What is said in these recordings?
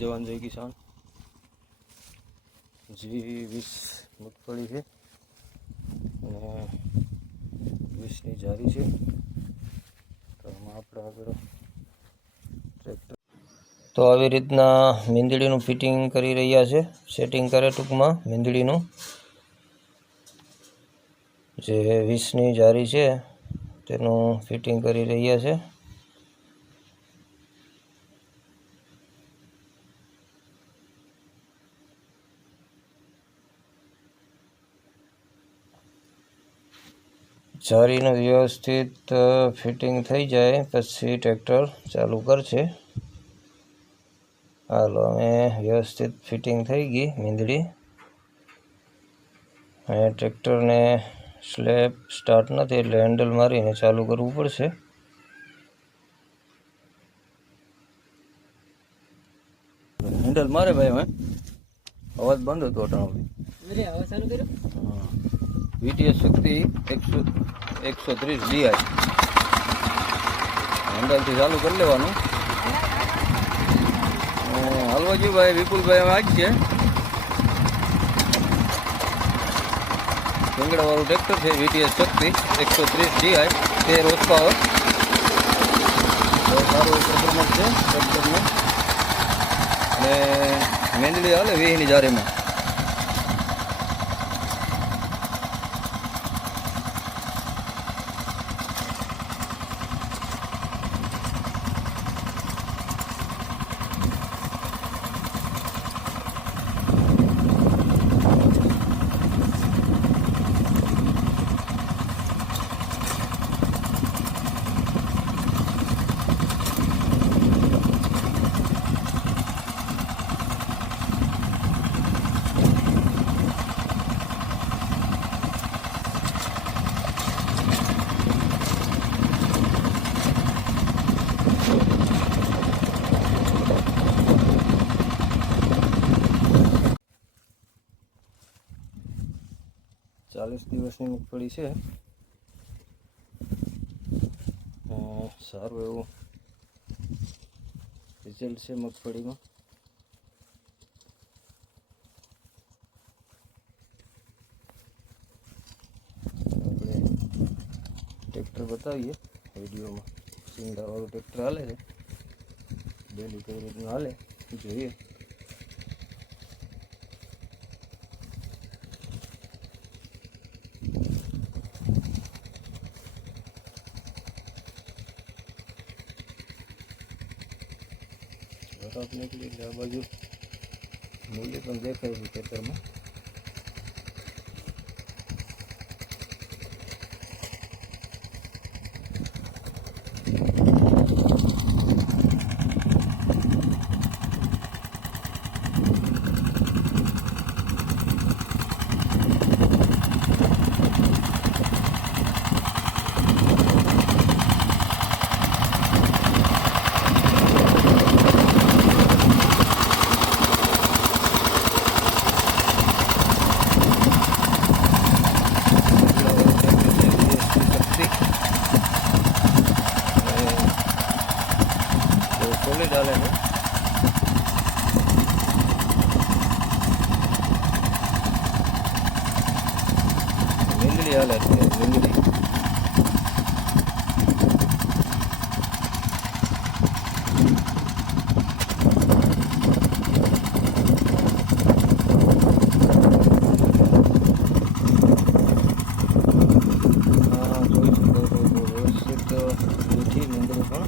જવાન જય કિસાન. જી, વીસ મગફળી છે. અને વીસની જારી છે. તો આમાં આપણે આગળ ટ્રેક્ટર. તો આવી રીતના મીંદડીનું ફિટિંગ કરી રહ્યા છે. સેટિંગ કરે ટૂંકમાં મીંદડીનું. જે વીસની જારી છે, તેનું ફિટિંગ કરી રહ્યા છે. જારીનું વ્યવસ્થિત ફિટિંગ થઈ જાય પછી ટ્રેક્ટર ચાલુ કરશે. હાલો અમે વ્યવસ્થિત ફિટિંગ થઈ ગઈ મીંદડી. અને ટ્રેક્ટરને સ્લેબ સ્ટાર્ટ નથી એટલે હેન્ડલ મારીને ચાલુ કરવું પડશે. હેન્ડલ મારે ભાઈ હવે? અવાજ બંધ હતો અટાણો વીટીએસ શક્તિ એકસો એકસો ત્રીસ ડીઆઈ હેન્ડલથી ચાલુ કરી લેવાનું. હલવાજીભાઈ, વિપુલભાઈ આજ છે. ભીંગડાવાળું ટ્રેક્ટર છે, વીટીએસ શક્તિ એકસો ત્રીસ ડીઆઈ તેર હોર્સ પાવર સારું પરફોર્મન્સ છે, ટ્રેક્ટરનું. અને મેંદડી હાલે વીહની જારીમાં. ચાલીસ દિવસની મગફળી છે અ, સારું એવું રિઝલ્ટ છે મગફળીમાં આપણે ટ્રેક્ટર બતાવીએ વિડીયોમાં સિંગડાવાળું ટ્રેક્ટર હાલે છે ડેલી કઈ રીતનું હાલે જોઈએ બરફ નીકળી એટલે બાજુ મૂલ્ય પણ દેખાય છે ખેતરમાં સોલિડ હાલે છે મીંદડી હાલે છે મીંદડી હા જોઈ શકો છો બહુ વ્યવસ્થિત મીઠી મીંદડી પણ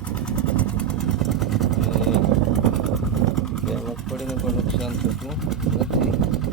અને કે મગફળીને પણ નુકસાન થતું નથી.